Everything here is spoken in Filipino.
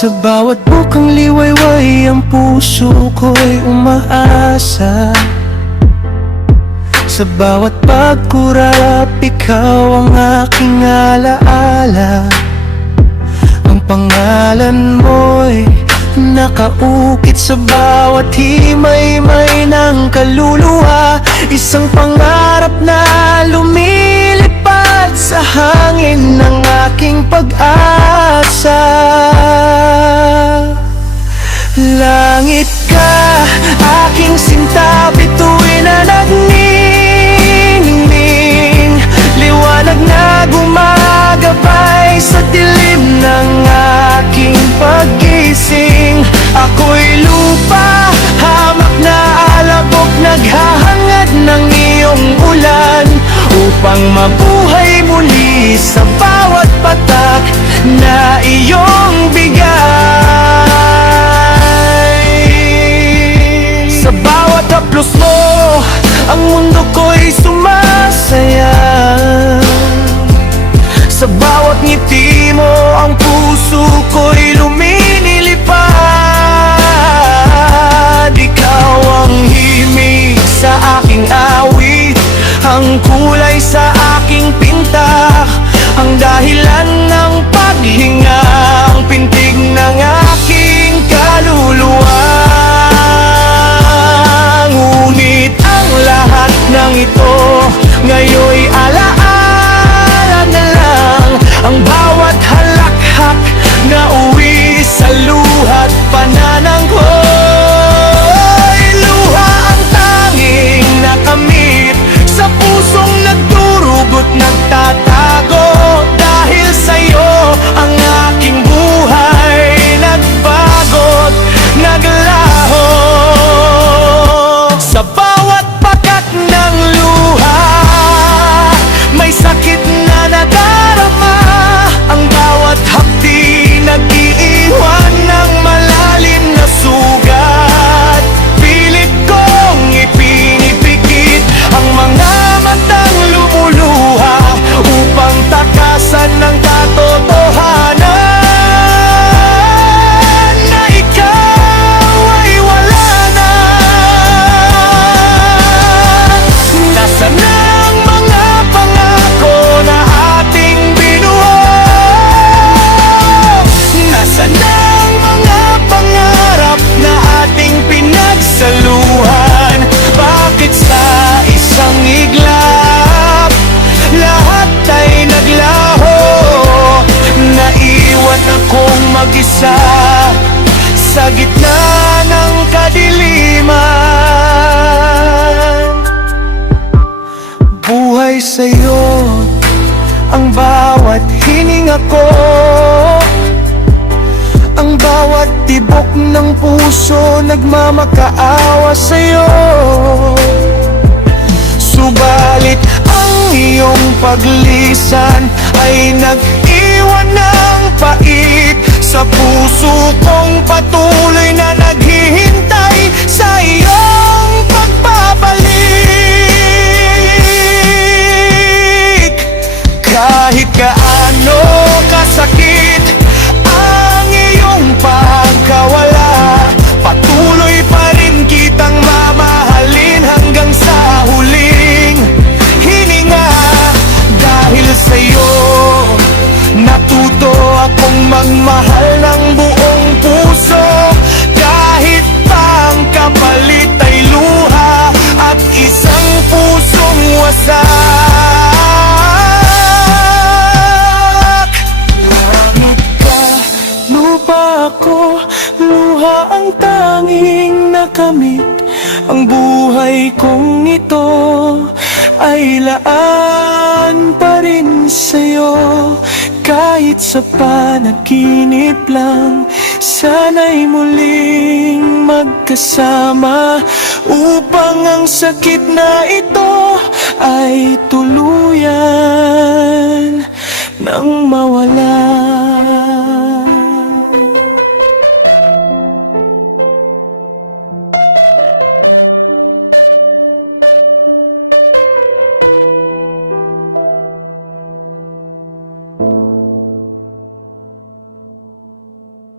Sa bawat bukang liwayway ang puso ko'y umaasa. Sa bawat pagkurap, ikaw ang aking alaala. Ang pangalan mo'y nakaukit sa bawat himay-may ng kaluluwa. Isang pangarap na lumilipad sa hangin ng aking pag-asa. Langit ka, aking sinta, bituin na nagniningning. Liwanag na gumagabay sa dilim ng aking pag-gising. Ako'y lupa, hamak na alabok, naghahangad ng iyong ulan, upang mabuhay muli sa bawat patak na iyong bigay. Sa bawat haplos mo, ang mundo ko'y sumasaya. Sa bawat ngiti mo, ang puso ko'y luminilipad. Ikaw ang himig sa aking awit, ang kulay sa aking pinta, ang dahilan ng paghinga, ang pintig ng aking kaluluwa. Ngunit ang lahat ng ito ngayon'y alaala na lang. Ang bawat halakhak na uwi sa luha't pananang ko'y luha ang tanging nakamit sa pusong nagdurugo't nagtatago. Dahil sa'yo ang aking buhay nagbago't naglaho. Sa bawat pakat ng luha, may sakit na nadarama. Ang bawat hapdi nag-iiwan ng malalim na sugat. Pilit kong ipinipikit ang mga matang lumuluha, upang takasan ng katotohanan na ikaw ay wala na. Nasaan na ang mga pangako na ating binuo? Nasaan na ang mga pangarap na ating pinagsaluhan? Bakit sa isang iglap lahat ay naglaho? Naiwan akong mag-isa sa gitna ng kadiliman. Buhay sa'yo ang bawat hininga ko, ang bawat tibok ng puso nagmamakaawa sa'yo. Subalit ang iyong paglisan ay nag-iwan ng pait sa puso kong patuloy na naghihintay sa iyong pagbabalik. Kahit gaano kasakit ang iyong pagkawala, patuloy pa rin kitang mamahalin hanggang sa huling hininga. Dahil sa'yo natuto akong magmahal ng buong puso, kahit pa ang kapalit ay luha at isang pusong wasak. Langit ka, lupa ako, luha ang tanging nakamit. Ang buhay kong ito ay laan pa rin sa'yo. Kahit sa panaginip lang, sana'y muling magkasama, upang ang sakit na ito ay tuluyan nang mawala.